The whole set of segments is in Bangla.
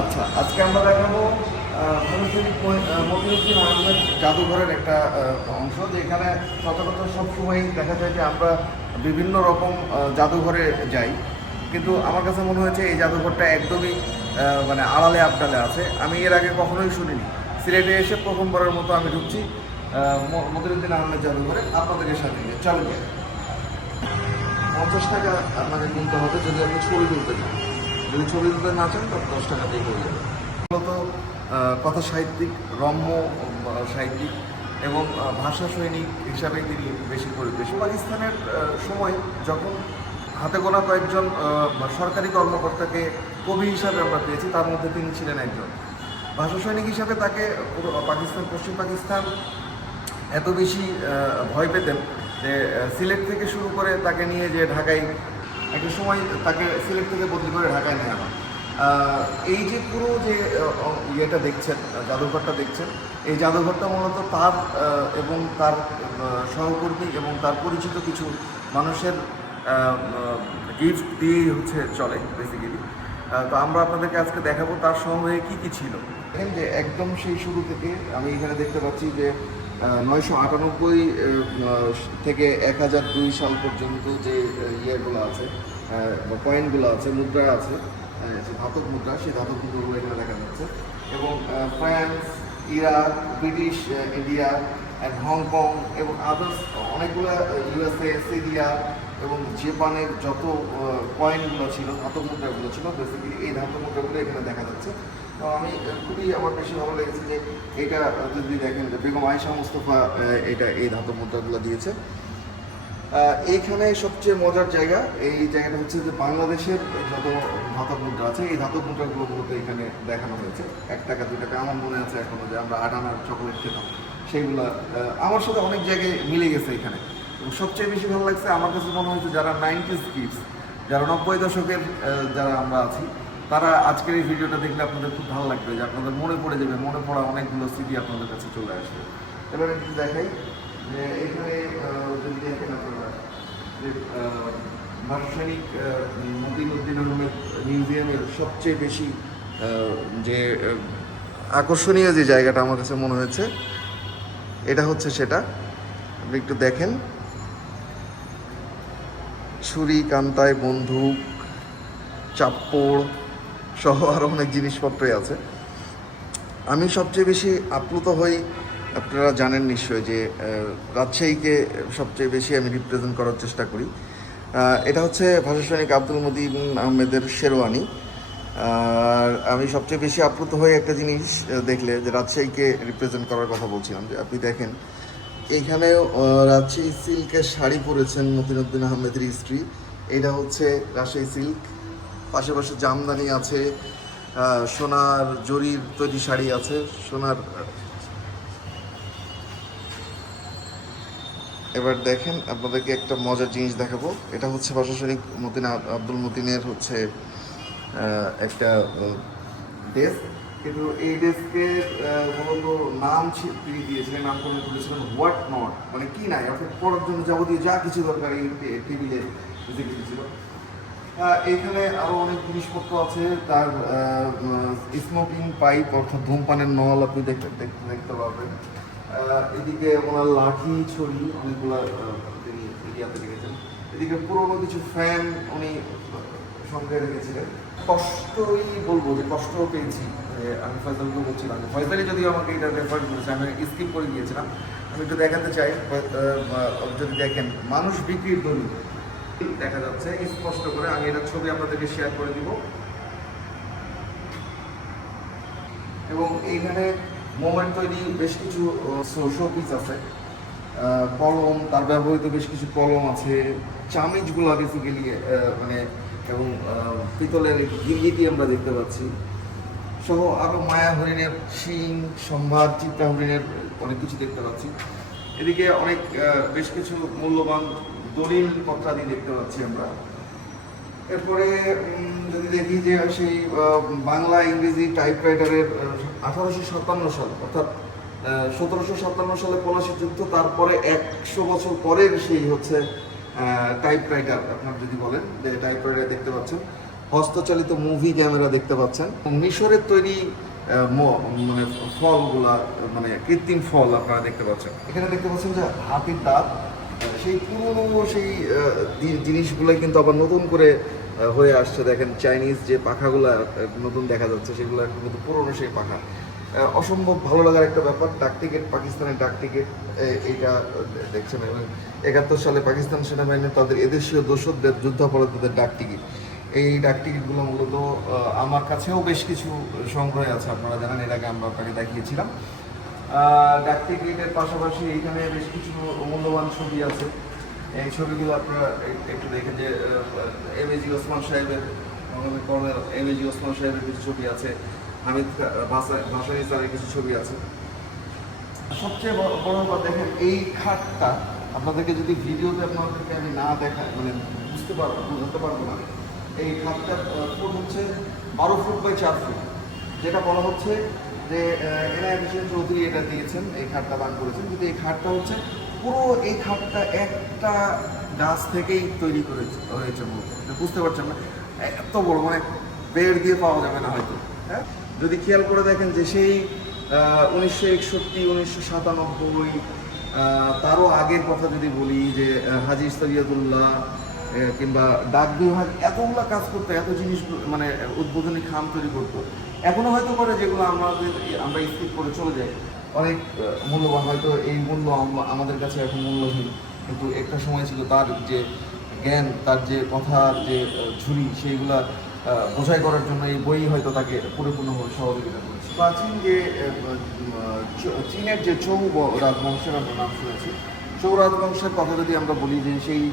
আচ্ছা, আজকে আমরা দেখাবো মতিউদ্দিন আহমেদ জাদুঘরের একটা অংশ, যেখানে সচরাচর সবসময়ই দেখা যায় যে আমরা বিভিন্ন রকম জাদুঘরে যাই, কিন্তু আমার কাছে মনে হয়েছে এই জাদুঘরটা একদমই মানে আড়ালে আবডালে আছে। আমি এর আগে কখনোই শুনিনি। সিলেটে এসে প্রথমবারের মতো আমি ঢুকছি মতিউদ্দিন আহমেদ জাদুঘরে। আপনাদেরকে সাথে নিয়ে চলো যাই। 50 টাকা আপনাকে কিনতে হবে যদি আপনি ছবি তুলতে চান। যদি ছবি তুলতে না চান তখন 10 টাকা দিয়ে হয়ে যাবে। মূলত কথা সাহিত্যিক, রম্য সাহিত্যিক এবং ভাষা সৈনিক হিসাবে তিনি বেশি পরিবেশ। পাকিস্তানের সময় যখন হাতে গোনা কয়েকজন সরকারি কর্মকর্তাকে কবি হিসাবে আমরা পেয়েছি, তার মধ্যে তিনি ছিলেন একজন। ভাষা সৈনিক হিসাবে তাকে পশ্চিম পাকিস্তান এত বেশি ভয় পেতেন যে সিলেট থেকে শুরু করে তাকে নিয়ে যে ঢাকায় একটা সময় তাকে সিলেট থেকে বদলি করে ঢাকায় নিয়ে আনা। এই যে পুরো যে ইয়েটা দেখছেন, জাদুঘরটা দেখছেন, এই জাদুঘরটা মূলত তার এবং তার সহকর্মী এবং তার পরিচিত কিছু মানুষের গিফট দিয়েই চলে বেসিক্যালি। তো আমরা আপনাদেরকে আজকে দেখাবো তার সঙ্গে কী কী ছিল। দেখেন যে একদম সেই শুরু থেকে আমি এখানে দেখতে পাচ্ছি যে 998 থেকে 1002 সাল পর্যন্ত যে ইয়েগুলো আছে, কয়েনগুলো আছে, মুদ্রা আছে, যে ধাতব মুদ্রা, সেই ধাতব মুদ্রাগুলো এখানে দেখা যাচ্ছে। এবং France, Iraq, British India and Hong Kong এবং আদার্স অনেকগুলো, ইউএসএ, সিরিয়া এবং জাপানের যত কয়েনগুলো ছিল, ধাতব মুদ্রাগুলো ছিল, বেসিক্যালি এই ধাতব মুদ্রাগুলো এখানে দেখা যাচ্ছে। তো আমি আমার বেশি ভালো লেগেছে যে এটা যদি দেখেন যে বেগম আয়েশা মুস্তফা এই ধাতব মুদ্রাগুলো দিয়েছে। এইখানে সবচেয়ে মজার জায়গা, এই জায়গাটা হচ্ছে যে বাংলাদেশের যত ধাতব মুদ্রা আছে, এই ধাতব মুদ্রাগুলো মূলত এখানে দেখানো হয়েছে। 1 টাকা 2 টাকা আমার মনে আছে এখনো, যে আমরা 8 আনার চকলেট খেতাম, সেইগুলো আমার সাথে অনেক জায়গায় মিলে গেছে এখানে। এবং সবচেয়ে বেশি ভালো লাগছে আমার কাছে মনে হয়েছে যারা 90s কিডস, যারা 90 দশকের যারা আমরা আছি, তারা আজকের এই ভিডিওটা দেখলে আপনাদের খুব ভালো লাগবে, যে আপনাদের মনে পড়ে যাবে, মনে পড়া অনেকগুলো স্মৃতি আপনাদের কাছে চলে আসবে। এবার একটু দেখাই যে এখানে যদি দেখেন আপনারা যে ভাষা সৈনিক মতিউদ্দিন আহমেদ মিউজিয়ামের সবচেয়ে বেশি যে আকর্ষণীয় যে জায়গাটা আমার কাছে মনে হয়েছে, এটা হচ্ছে সেটা। আপনি একটু দেখেন, ছুরি, কান্তায় বন্দুক, চাপ্পড় সহ আরও অনেক জিনিসপত্রই আছে। আমি সবচেয়ে বেশি আপ্লুত হই, আপনারা জানেন নিশ্চয়ই, যে রাজশাহীকে সবচেয়ে বেশি আমি রিপ্রেজেন্ট করার চেষ্টা করি। এটা হচ্ছে ভাষা সৈনিক আব্দুল মতিন আহমেদের শেরওয়ানি। আর আমি সবচেয়ে বেশি আপ্লুত হয়ে একটা জিনিস দেখলে, যে রাজশাহীকে রিপ্রেজেন্ট করার কথা বলছিলাম, যে আপনি দেখেন এইখানেও রাজশাহী সিল্কের শাড়ি পরেছেন মতিউদ্দিন আহমেদের স্ত্রী। এটা হচ্ছে রাজশাহী সিল্ক। পাশে পাশে জামদানি আছে, সোনার জরির তৈরি শাড়ি আছে, সোনার। এবার দেখেন, আপনাদেরকে একটা মজার জিনিস দেখাবো। এটা হচ্ছে ভাষা সৈনিক আব্দুল মতিনের একটা ডেস্ক, কিন্তু এই ডেস্কের মূলত নাম তিনি দিয়েছিলেন, নামকরণ করেছিলেন হোয়াট নট, মানে কি নাই, অর্থাৎ পড়ার জন্য যাবতীয় যা কিছু দরকার এই টেবিলে যে কিছু ছিল। এখানে আরও অনেক জিনিসপত্র আছে। তার স্মোকিং পাইপ, অর্থাৎ ধূমপানের নল আপনি দেখতে পাবেন। এদিকে ওনার লাঠি, ছড়ি, অনেকগুলো তিনি ইন্ডিয়াতে রেখেছেন। এদিকে পুরোনো কিছু ফ্যান উনি সঙ্গে রেখেছিলেন। কষ্টই বলবো, যে কষ্ট পেয়েছি। আমি ফয়সালকে বলছিলাম, ফয়সালি যদিও আমাকে এটা রেফার করেছে, আমি স্কিপ করে গিয়েছিলাম। আমি একটু দেখাতে চাই, যদি দেখেন মানুষ বিক্রির দড়ি দেখা যাচ্ছে স্পষ্ট করে। আমি এটার ছবি আপনাদেরকে শেয়ার করে দিব। এবং এইখানে মোমেন্ট তৈরি বেশ কিছু শো পিস আছে, কলম, তার ব্যবহৃত বেশ কিছু কলম আছে, চামিচগুলো বেসিক্যালি মানে, এবং পিতলের গিরগিটি আমরা দেখতে পাচ্ছি, সহ আরও মায়া হরিণের শিং, সম্ভার, চিত্রা হরিণের অনেক কিছু দেখতে পাচ্ছি। এদিকে অনেক বেশ কিছু মূল্যবান দলিল পত্রাদি দেখতে পাচ্ছি আমরা। এরপরে যদি দেখি যে সেই বাংলা ইংরেজি টাইপরাইটারের 1857 সাল, অর্থাৎ 1757 সালে পলাশী যুদ্ধ, তারপরে 100 বছর পরের সেই টাইপরাইটার, আপনার যদি বলেন যে টাইপরাইটার দেখতে পাচ্ছেন। হস্তচালিত মুভি ক্যামেরা দেখতে পাচ্ছেন। মিশরের তৈরি মানে ফলগুলা, মানে কৃত্রিম ফল আপনারা দেখতে পাচ্ছেন। এখানে দেখতে পাচ্ছেন যে হাতির দাঁত, সেই পুরনো সেই জিনিসগুলোই কিন্তু আবার নতুন করে হয়ে আসছে। দেখেন চাইনিজ যে পাখাগুলা নতুন দেখা যাচ্ছে, সেগুলো কিন্তু পুরনো সেই পাখা। অসম্ভব ভালো লাগার একটা ব্যাপার। ডাক টিকিট, পাকিস্তানের ডাক টিকিট, এইটা দেখছেন। এবং 71 সালে পাকিস্তান সেনাবাহিনী তাদের এদেশীয় দোসরদের যুদ্ধাপরাধীদের ডাক টিকিট, এই ডাক টিকিটগুলো মূলত আমার কাছেও বেশ কিছু সংগ্রহে আছে। আপনারা জানেন, এর আগে আমরা আপনাকে দেখিয়েছিলাম। ডাক টিকিটের পাশাপাশি এইখানে বেশ কিছু মূল্যবান ছবি আছে। এই ছবিগুলো আপনারা একটু দেখেন যে এমএজি ওসমান সাহেবের, কর্নেল এমএজি ওসমান সাহেবের কিছু ছবি আছে, হামিদ ভাসানী স্যারের কিছু ছবি আছে। সবচেয়ে বড় ব্যাপার দেখেন, এই খাটটা আপনাদেরকে যদি ভিডিওতে আপনাদেরকে আমি না দেখাই, মানে বুঝতে পারবো না। এই খাটটার ফুট হচ্ছে 12 ফুট বাই 4 ফুট, যেটা বলা হচ্ছে যে এনআইএম হোসেন চৌধুরী এটা দিয়েছেন, এই খাটটা দান করেছেন। কিন্তু এই খাটটা হচ্ছে পুরো, এই খাটটা একটা গাছ থেকেই তৈরি হয়েছে। বুঝতে পারছেন না, এত বড়, মানে বেড় দিয়ে পাওয়া যাবে না হয়তো। হ্যাঁ, যদি খেয়াল করে দেখেন যে সেই 1961, 1997, তারও আগের কথা যদি বলি, যে হাজী সৈয়দুল্লাহ কিংবা ডাক বিভাগ এতগুলো কাজ করতো, এত জিনিস মানে উদ্বোধনী খাম তৈরি করতো। এখনো হয়তো করে, যেগুলো আমরা স্কিপ করে চলে যাই। অনেক মূল্যবান, হয়তো এই মূল্য আমাদের কাছে এখন মূল্যহীন, কিন্তু একটা সময় ছিল তার যে জ্ঞান, তার যে কথার যে ঝুলি, সেইগুলা বোঝাই করার জন্য এই বই হয়তো তাকে পরিপূর্ণভাবে সহযোগিতা করেছে। প্রাচীন যে চীনের যে চৌ রাজবংশের আমরা নাম শুনেছি, চৌ রাজবংশের কথা যদি আমরা বলি, যে সেই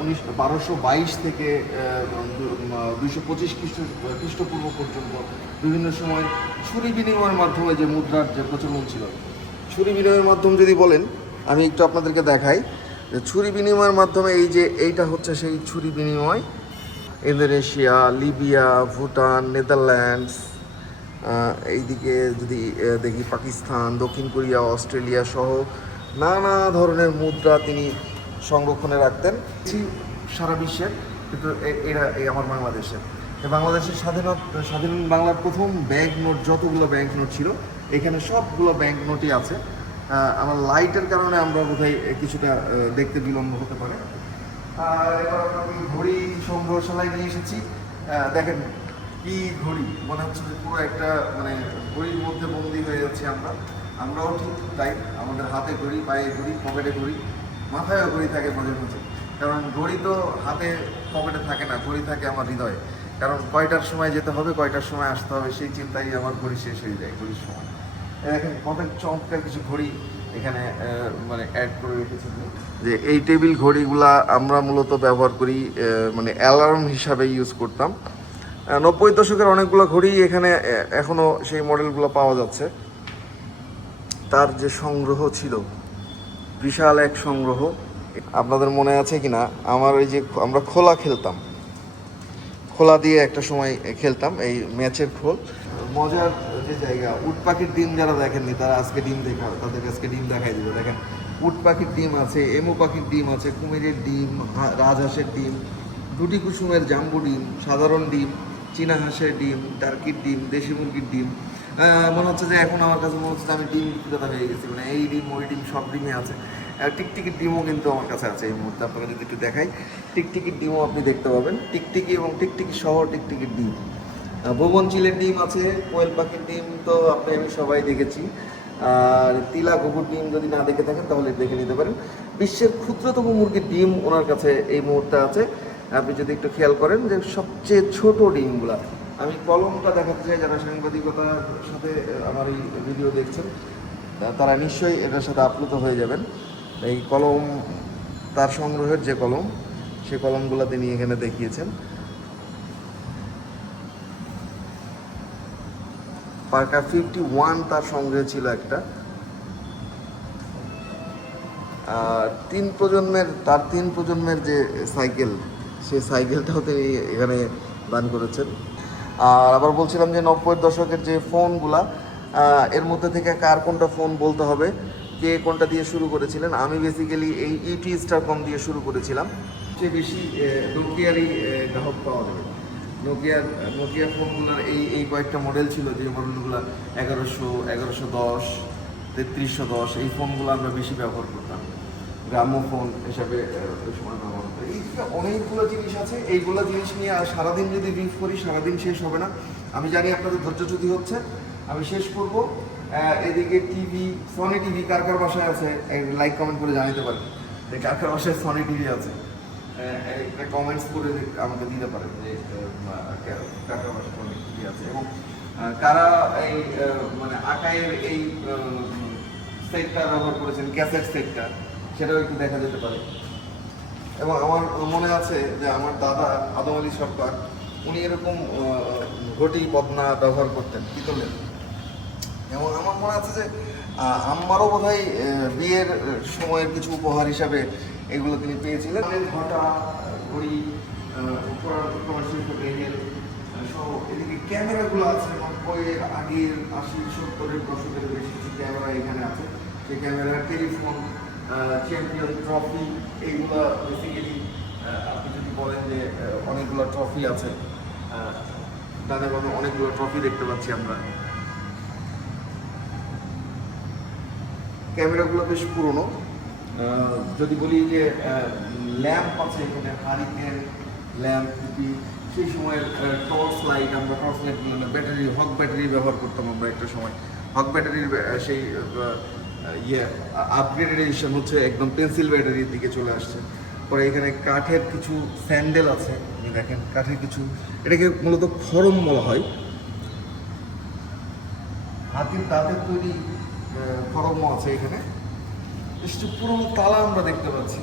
1222 থেকে 225 খ্রিস্টপূর্ব পর্যন্ত বিভিন্ন সময় ছুরি বিনিময়ের মাধ্যমে যে মুদ্রার যে প্রচলন ছিল, ছুরি বিনিময়ের মাধ্যম যদি বলেন, আমি একটু আপনাদেরকে দেখাই যে ছুরি বিনিময়ের মাধ্যমে এই যে এইটা হচ্ছে সেই ছুরি বিনিময়। ইন্দোনেশিয়া, লিবিয়া, ভুটান, নেদারল্যান্ডস, এইদিকে যদি দেখি পাকিস্তান, দক্ষিণ কোরিয়া, অস্ট্রেলিয়া সহ নানা ধরনের মুদ্রা তিনি সংরক্ষণে রাখতেন। সারা বিশ্বের, কিন্তু এরা এই আমার বাংলাদেশের, বাংলাদেশের স্বাধীন বাংলার প্রথম ব্যাংক নোট, যতগুলো ব্যাংক নোট ছিল এখানে সবগুলো ব্যাংক নোটই আছে। আমার লাইটের কারণে আমরা বোধহয় কিছুটা দেখতে বিলম্ব হতে পারে। এবার আমি ঘড়ি সংগ্রহশালায় নিয়ে এসেছি। দেখেন কি ঘড়ি, মনে হচ্ছে যে পুরো একটা মানে ঘড়ির মধ্যে বন্দি হয়ে যাচ্ছি আমরাও ঠিক তাই। আমাদের হাতে ঘড়ি, পায়ে ঘড়ি, পকেটে ঘড়ি, মাথায়ও ঘড়ি থাকে মাঝে মাঝে। কারণ ঘড়ি তো হাতে পকেটে থাকে না, ঘড়ি থাকে আমার হৃদয়ে। কারণ কয়টার সময় যেতে হবে, কয়টার সময় আসতে হবে, সেই চিন্তাই আমার ঘড়ি শেষ হয়ে যায় ঘড়ির সময়। দেখেন কত চমৎকার কিছু ঘড়ি এখানে মানে অ্যাড করে রেখেছি। যে এই টেবিল ঘড়িগুলা আমরা মূলত ব্যবহার করি, মানে অ্যালার্ম হিসাবে ইউজ করতাম। 90 দশকের অনেকগুলো ঘড়ি এখানে এখনও সেই মডেলগুলো পাওয়া যাচ্ছে। তার যে সংগ্রহ ছিল, বিশাল এক সংগ্রহ। আপনাদের মনে আছে কিনা, আমার ওই যে আমরা খোলা খেলতাম, খোলা দিয়ে একটা সময় খেলতাম, এই ম্যাচের খোল। মজার যে জায়গা, উট পাখির ডিম যারা দেখেননি তারা আজকে ডিম তাদেরকে আজকে ডিম দেখাই দিল। দেখেন উট পাখির ডিম আছে, এমু পাখির ডিম আছে, কুমিরের ডিম, রাজহাঁসের ডিম, দুটি কুসুমের জাম্বু ডিম, সাধারণ ডিম, চীনা হাঁসের ডিম, টার্কির ডিম, দেশি মুরগির ডিম। মনে হচ্ছে যে এখন আমার কাছে মনে হচ্ছে যে আমি ডিম বিক্রেতা হয়ে গেছি, মানে এই ডিম ওই ডিম সব ডিমই আছে। টিকটিকির ডিমও কিন্তু আমার কাছে আছে এই মুহূর্তে। আপনারা যদি একটু দেখাই, টিকটিকির ডিমও আপনি দেখতে পাবেন, টিকটিকি এবং টিকটিকি সহ টিকটিকির ডিম। ভুবন চিলের ডিম আছে, কোয়েল পাখির ডিম তো আমি সবাই দেখেছি। আর তিলা ঘুঘুর ডিম যদি না দেখে থাকেন তাহলে দেখে নিতে পারেন। বিশ্বের ক্ষুদ্রতম মুরগির ডিম ওনার কাছে এই মুহূর্তে আছে। আপনি যদি একটু খেয়াল করেন যে সবচেয়ে ছোট ডিমগুলা, আমি কলমটা দেখাতে চাই। যারা সাংবাদিকতার সাথে আমার এই ভিডিও দেখছেন তারা নিশ্চয়ই এটার সাথে আপ্লুত হয়ে যাবেন। এই কলম, তার সংগ্রহের যে কলম, সেই কলমগুলো তিনি এখানে দেখিয়েছেন। পার্কার 51 তার সংগ্রহে ছিল একটা। আর তিন প্রজন্মের যে সাইকেল, সেই সাইকেলটাও তিনি এখানে দান করেছেন। আর আবার বলছিলাম যে 90-এর দশকের যে ফোনগুলা, এর মধ্যে থেকে কার কোনটা ফোন বলতে হবে, কে কোনটা দিয়ে শুরু করেছিলেন। আমি বেসিক্যালি এই ইটি স্টারকম দিয়ে শুরু করেছিলাম। সবচেয়ে বেশি নোকিয়ারই গ্রাহক পাওয়া যাবে। নোকিয়া ফোনগুলোর এই কয়েকটা মডেল ছিল, যে মডেলগুলো 1110, 3310, এই ফোনগুলো আমরা বেশি ব্যবহার করতাম, গ্রামোফোন হিসাবে ওই সময় ব্যবহার করতাম। এই যে অনেকগুলো জিনিস আছে, এইগুলো জিনিস নিয়ে আর সারাদিন যদি রিভ করি সারাদিন শেষ হবে না। আমি জানি আপনাদের ধৈর্যচ্যুতি হচ্ছে, আমি শেষ করব। এদিকে টিভি, সনি টিভি কার কার বাসায় আছে লাইক কমেন্ট করে জানাতে পারেন যে কার কার বাসায় সনি টিভি আছে, একটা কমেন্টস করে আমাকে দিতে পারেন যে কার কার বাসায় সনি টিভি আছে, এবং কারা এই মানে আকাইয়ের এই সেটটা ব্যবহার করেছেন, ক্যাসেট সেটটা, সেটাও একটু দেখা যেতে পারে। এবং আমার মনে আছে যে আমার দাদা আদম আলী সরকার, উনি এরকম ঘটি বদনা ব্যবহার করতেন পিতলের। এবং আমার মনে আছে যে আমারও বোধহয় বিয়ের সময়ের কিছু উপহার হিসাবে এগুলো তিনি পেয়েছিলেন। ঘটা, ঘড়ি, কমার্শিয়াল ফটোগ্রাফির সহ এদিকে ক্যামেরাগুলো আছে, 90-এর আগের 80-70-এর দশকের বেশ কিছু ক্যামেরা এখানে আছে। সেই ক্যামেরা, টেলিফোন, চ্যাম্পিয়ন ট্রফি, এইগুলো বেসিক্যালি আপনি যদি বলেন যে অনেকগুলো ট্রফি আছে, ডানে বামে অনেকগুলো ট্রফি দেখতে পাচ্ছি আমরা। ক্যামেরাগুলো বেশ পুরনো। যদি বলি যে ল্যাম্প আছে এখানে, হারিকেন ল্যাম্প, সেই সময়ের টর্চ লাইট, আমরা টর্চ লাইটগুলো ব্যাটারি, হক ব্যাটারি ব্যবহার করতাম আমরা একটা সময়। হক ব্যাটারির সেই আপগ্রেডেড এডিশন হচ্ছে একদম পেন্সিল ব্যাটারির দিকে চলে আসছে। পরে এখানে কাঠের কিছু স্যান্ডেল আছে, আপনি দেখেন কাঠের কিছু, এটাকে মূলত খড়ম বলা হয়, হাতির দাঁতের তৈরি খড়মও আছে এখানে। কিছু পুরোনো তালা আমরা দেখতে পাচ্ছি।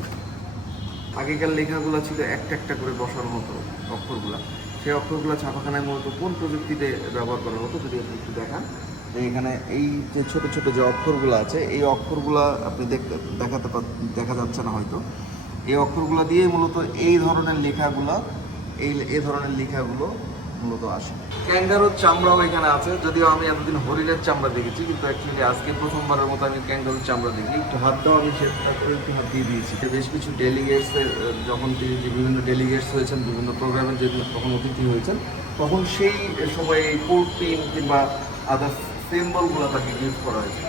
আগেকার লেখাগুলো ছিল একটা একটা করে বসার মতো অক্ষরগুলা, সেই অক্ষরগুলো ছাপাখানায় মূলত কোন প্রযুক্তিতে ব্যবহার করা হতো যদি আপনি একটু দেখান। যে এখানে এই যে ছোট ছোট যে অক্ষরগুলো আছে, এই অক্ষরগুলো আপনি দেখা যাচ্ছে না হয়তো, এই অক্ষরগুলো দিয়ে মূলত এই ধরনের লেখাগুলো, এই ধরনের লেখাগুলো মূলত আসে। ক্যাঙ্গারুর চামড়াও এখানে আছে, যদিও আমি এতদিন হরিণের চামড়া দেখেছি, কিন্তু অ্যাকচুয়ালি আজকে প্রথমবারের মতো আমি ক্যাঙ্গারুর চামড়া দেখি। একটু হাত দাও, আমি সেটা করে একটু হাত দিয়ে দিয়েছি। বেশ কিছু ডেলিগেটসের, যখন তিনি যে বিভিন্ন ডেলিগেটস হয়েছেন, বিভিন্ন প্রোগ্রামের যদি তখন অতিথি হয়েছেন, তখন সেই সময়ে এই কোড পিন কিংবা আদার সিম্বলগুলো তাকে গিফট করা হয়েছে।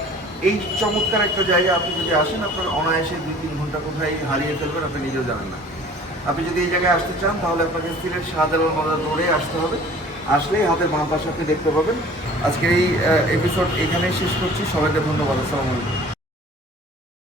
এই চমৎকার একটা জায়গা, আপনি যদি আসেন আপনার অনায়াসে 2-3 ঘন্টা কোথায় হারিয়ে ফেলবেন আপনি নিজেও জানেন না। আপনি যদি এই জায়গায় আসতে চান তাহলে আপনাকে সিলেট শাহজালাল বাজার দৌড়ে আসতে হবে। আসলেই হাতের বাম পাশে আপনি দেখতে পাবেন। আজকের এই এপিসোড এখানেই শেষ করছি। সবাইকে ধন্যবাদ। আসসালামু আলাইকুম।